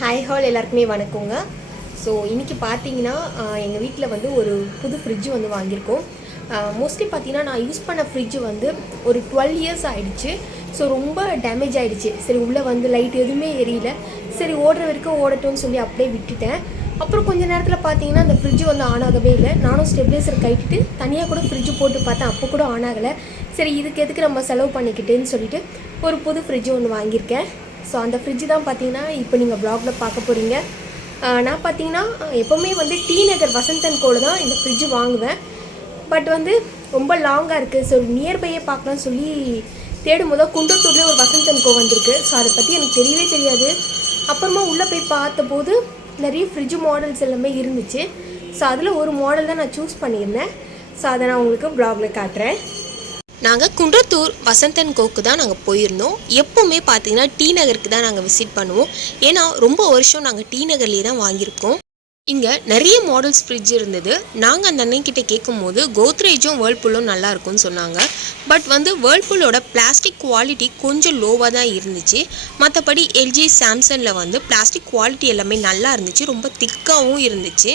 Hi hall எல்லாருக்குமே வணக்கங்க. So இன்றைக்கி பார்த்தீங்கன்னா எங்கள் வீட்டில் வந்து ஒரு புது ஃப்ரிட்ஜ் வந்து வாங்கியிருக்கோம். மோஸ்ட்லி பார்த்தீங்கன்னா நான் யூஸ் பண்ண ஃப்ரிட்ஜ் வந்து ஒரு டுவெல் இயர்ஸ் ஆகிடுச்சு ஸோ ரொம்ப டேமேஜ் ஆகிடுச்சு சரி உள்ளே வந்து லைட் எதுவுமே எரியல. சரி ஓடுற வரைக்கும் ஓடட்டும்னு சொல்லி அப்படியே விட்டுட்டேன். அப்புறம் கொஞ்ச நேரத்தில் பார்த்தீங்கன்னா அந்த ஃப்ரிட்ஜ் வந்து ஆன் ஆகவே இல்லை. நானும் ஸ்டெப்லைசர் கட்டிட்டு தனியாக கூட ஃப்ரிட்ஜ் போட்டு பார்த்தேன். அப்போ கூட ஆன் ஆகலை. சரி இதுக்கு எதுக்கு நம்ம செலவு பண்ணிக்கிட்டேன்னு சொல்லிட்டு ஒரு புது ஃப்ரிட்ஜ் ஒன்று வாங்கியிருக்கேன். ஸோ அந்த ஃப்ரிட்ஜ் தான் பார்த்தீங்கன்னா இப்போ நீங்கள் ப்ளாகில் பார்க்க போகிறீங்க நான் பார்த்தீங்கன்னா எப்போவுமே வந்து டி நகர் வசந்தன் கோடு தான் இந்த ஃப்ரிட்ஜ் வாங்குவேன். பட் வந்து ரொம்ப லாங்காக இருக்குது ஸோ நியர்பையே பார்க்கலாம்னு சொல்லி தேடும் போது குன்றத்தூர்லேயே ஒரு வசந்தன் கோ வந்திருக்கு. ஸோ அதை பற்றி எனக்கு தெரியவே தெரியாது. அப்புறமா உள்ளே போய் பார்த்தபோது நிறைய ஃப்ரிட்ஜ் மாடல்ஸ் எல்லாமே இருந்துச்சு. ஸோ அதில் ஒரு மாடல் தான் நான் சூஸ் பண்ணியிருந்தேன். ஸோ அதை நான் உங்களுக்கு ப்ளாகில் காட்டுறேன். நாங்கள் குன்றத்தூர் வசந்தன் கோக்கு தான் நாங்கள் போயிருந்தோம். எப்போவுமே பார்த்தீங்கன்னா டி நகருக்கு தான் நாங்கள் விசிட் பண்ணுவோம். ஏன்னா ரொம்ப வருஷம் நாங்கள் டி நகர்லேயே தான் வாங்கியிருக்கோம். இங்கே நிறைய மாடல்ஸ் ஃப்ரிட்ஜ் இருந்தது. நாங்கள் அந்த அண்ணன்கிட்ட கேட்கும்போது கோத்ரேஜும் வேர்ல்பூலும் நல்லா இருக்கும்னு சொன்னாங்க. பட் வந்து வேர்ல்பூலோட பிளாஸ்டிக் குவாலிட்டி கொஞ்சம் லோவாக தான் இருந்துச்சு. மற்றபடி எல்ஜி சாம்சங்கில் வந்து பிளாஸ்டிக் குவாலிட்டி எல்லாமே நல்லா இருந்துச்சு. ரொம்ப திக்காகவும் இருந்துச்சு.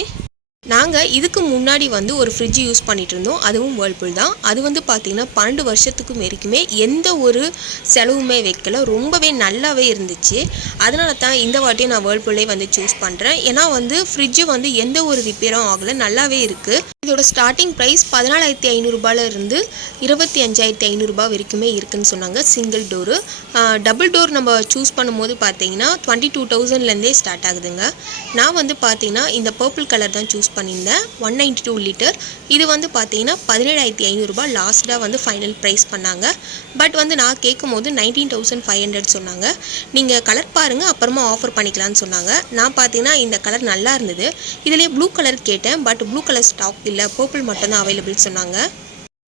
நாங்கள் இதுக்கு முன்னாடி வந்து ஒரு ஃப்ரிட்ஜ் யூஸ் பண்ணிட்டு இருந்தோம் அதுவும் வேர்ல்பூல் தான். அது வந்து பார்த்திங்கன்னா பன்னெண்டு வருஷத்துக்கு வரைக்குமே எந்த ஒரு செலவுமே வைக்கல. ரொம்பவே நல்லாவே இருந்துச்சு. அதனால தான் இந்த வாட்டியும் நான் வேர்ல்பூலே வந்து சூஸ் பண்ணுறேன் ஏன்னா வந்து ஃப்ரிட்ஜு வந்து எந்த ஒரு ரிப்பேரும் ஆகலை. நல்லாவே இருக்குது இதோட ஸ்டார்டிங் ப்ரைஸ் பதினாலாயிரத்தி ஐநூறுரூபால இருந்து இருபத்தி அஞ்சாயிரத்தி ஐநூறுரூபா வரைக்குமே இருக்குதுன்னு சொன்னாங்க. சிங்கிள் டோரு டபுள் டோர் நம்ம சூஸ் பண்ணும்போது பார்த்தீங்கன்னா டுவெண்ட்டி டூ தௌசண்ட்லேருந்தே ஸ்டார்ட் ஆகுதுங்க. நான் வந்து பார்த்தீங்கன்னா இந்த பர்பிள் கலர் தான் சூஸ் பண்ணியிருந்தேன். ஒன் நைன்ட்டி டூ லிட்டர் இது வந்து பார்த்தீங்கன்னா பதினேழாயிரத்தி ஐநூறுரூபா லாஸ்ட்டாக வந்து ஃபைனல் ப்ரைஸ் பண்ணாங்க. பட் வந்து நான் கேட்கும் போது நைன்டீன் தௌசண்ட் ஃபைவ் ஹண்ட்ரட் சொன்னாங்க. நீங்கள் கலர் பாருங்கள் அப்புறமா ஆஃபர் பண்ணிக்கலாம்னு சொன்னாங்க. நான் பார்த்தீங்கன்னா இந்த கலர் நல்லா இருந்தது. இதிலே ப்ளூ கலர் கேட்டேன். பட் ப்ளூ கலர் ஸ்டாக் இல்லை இல்லை பர்பிள் மட்டும்தான் அவைலபிள் சொன்னாங்க.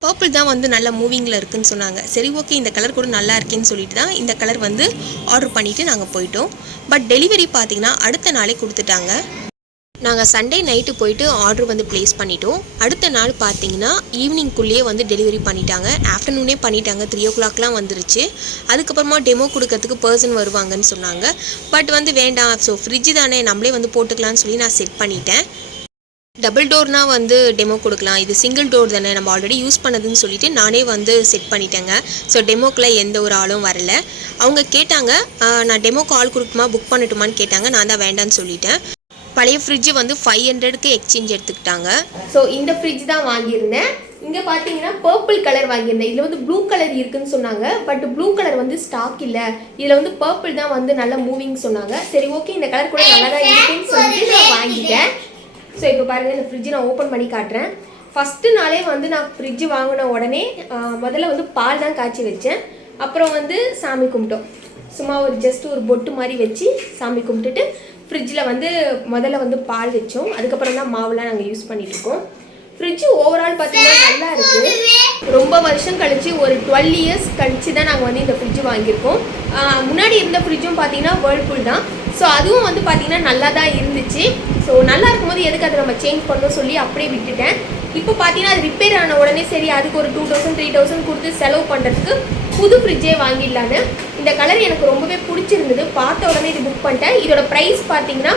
பர்பிள் தான் வந்து நல்ல மூவிங்கில் இருக்குன்னு சொன்னாங்க. சரி ஓகே இந்த கலர் கூட நல்லா இருக்கேன்னு சொல்லிட்டு தான் இந்த கலர் வந்து ஆர்டர் பண்ணிவிட்டு நாங்கள் போயிட்டோம். பட் டெலிவரி பார்த்தீங்கன்னா அடுத்த நாளே கொடுத்துட்டாங்க. நாங்கள் சண்டே நைட்டு போயிட்டு ஆர்டர் வந்து ப்ளேஸ் பண்ணிட்டோம். அடுத்த நாள் பார்த்தீங்கன்னா ஈவினிங்குள்ளேயே வந்து டெலிவரி பண்ணிட்டாங்க. ஆஃப்டர்நூனே பண்ணிட்டாங்க. த்ரீ ஓ கிளாக்லாம் வந்துருச்சு. அதுக்கப்புறமா டெமோ கொடுக்கறதுக்கு பர்சன் வருவாங்கன்னு சொன்னாங்க. பட் வந்து வேண்டாம். ஸோ ஃப்ரிட்ஜ் தானே நம்மளே வந்து போட்டுக்கலாம்னு சொல்லி நான் செட் பண்ணிட்டேன். டபுள் டோர்னா வந்து டெமோ கொடுக்கலாம். இது சிங்கிள் டோர் தானே நம்ம ஆல்ரெடி யூஸ் பண்ணதுன்னு சொல்லிட்டு நானே வந்து செட் பண்ணிட்டேங்க. ஸோ டெமோக்கில் எந்த ஒரு ஆளும் வரல. அவங்க கேட்டாங்க நான் டெமோ கால் கொடுக்குமா புக் பண்ணட்டுமான்னு கேட்டாங்க. நான் தான் வேண்டான்னு சொல்லிட்டேன். பழைய ஃப்ரிட்ஜ் வந்து ஃபைவ் ஹண்ட்ரடுக்கு எக்ஸ்சேஞ்ச் எடுத்துக்கிட்டாங்க. ஸோ இந்த ஃப்ரிட்ஜ் தான் வாங்கியிருந்தேன். இங்கே பார்த்தீங்கன்னா பர்பிள் கலர் வாங்கியிருந்தேன். இதில் வந்து ப்ளூ கலர் இருக்குன்னு சொன்னாங்க. பட் ப்ளூ கலர் வந்து ஸ்டாக் இல்லை. இதில் வந்து பர்பிள் தான் வந்து நல்ல மூவிங் சொன்னாங்க. சரி ஓகே இந்த கலர் கூட நல்லா தான் இருக்கு. ஸோ இப்போ பாருங்கள் இந்த ஃப்ரிட்ஜை நான் ஓப்பன் பண்ணி காட்டுறேன். ஃபஸ்ட்டு நாளே வந்து நான் ஃப்ரிட்ஜ் வாங்கின உடனே முதல்ல வந்து பால் தான் காய்ச்சி வச்சேன். அப்புறம் வந்து சாமி கும்பிட்டோம். சும்மா ஒரு ஜஸ்ட் ஒரு பொட்டு மாதிரி வச்சு சாமி கும்பிட்டுட்டு ஃப்ரிட்ஜில் வந்து முதல்ல வந்து பால் வச்சோம். அதுக்கப்புறம் தான் மாவுலாம் நாங்கள் யூஸ் பண்ணிகிட்ருக்கோம் இருக்கோம். ஃப்ரிட்ஜ் ஓவரால் பார்த்தீங்கன்னா நல்லா இருக்குது ரொம்ப வருஷம் கழித்து ஒரு டுவெல் இயர்ஸ் கழித்து தான் நாங்கள் வந்து இந்த ஃப்ரிட்ஜ் வாங்கியிருக்கோம். முன்னாடி இருந்த ஃப்ரிட்ஜும் பார்த்தீங்கன்னா வேர்ல்பூல் தான். ஸோ அதுவும் வந்து பார்த்திங்கன்னா நல்லா தான் இருந்துச்சு. ஸோ நல்லா இருக்கும்போது எதுக்கு அதை நம்ம சேஞ்ச் பண்ணணும் சொல்லி அப்படியே விட்டுட்டேன். இப்போ பார்த்தீங்கன்னா அது ரிப்பேர் ஆன உடனே சரி அதுக்கு ஒரு டூ தௌசண்ட் த்ரீ தௌசண்ட் கொடுத்து செலவு பண்ணுறதுக்கு புது ஃப்ரிட்ஜே வாங்கிடலான்னு. இந்த கலர் எனக்கு ரொம்பவே பிடிச்சிருந்தது. பார்த்த உடனே இது புக் பண்ணிட்டேன். இதோட ப்ரைஸ் பார்த்தீங்கன்னா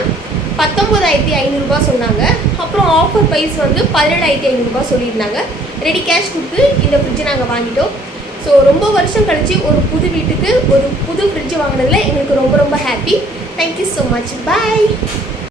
பத்தொம்போதாயிரத்தி ஐநூறுரூபா சொன்னாங்க. அப்புறம் ஆஃபர் ப்ரைஸ் வந்து பதினேழாயிரத்தி ஐநூறுரூபா சொல்லியிருந்தாங்க. ரெடி கேஷ் கொடுத்து இந்த ஃப்ரிட்ஜை நாங்கள் வாங்கிட்டோம். ஸோ ரொம்ப வருஷம் கழித்து ஒரு புது வீட்டுக்கு ஒரு புது ஃப்ரிட்ஜ் வாங்கினதில் எங்களுக்கு ரொம்ப ரொம்ப happy thank you so much bye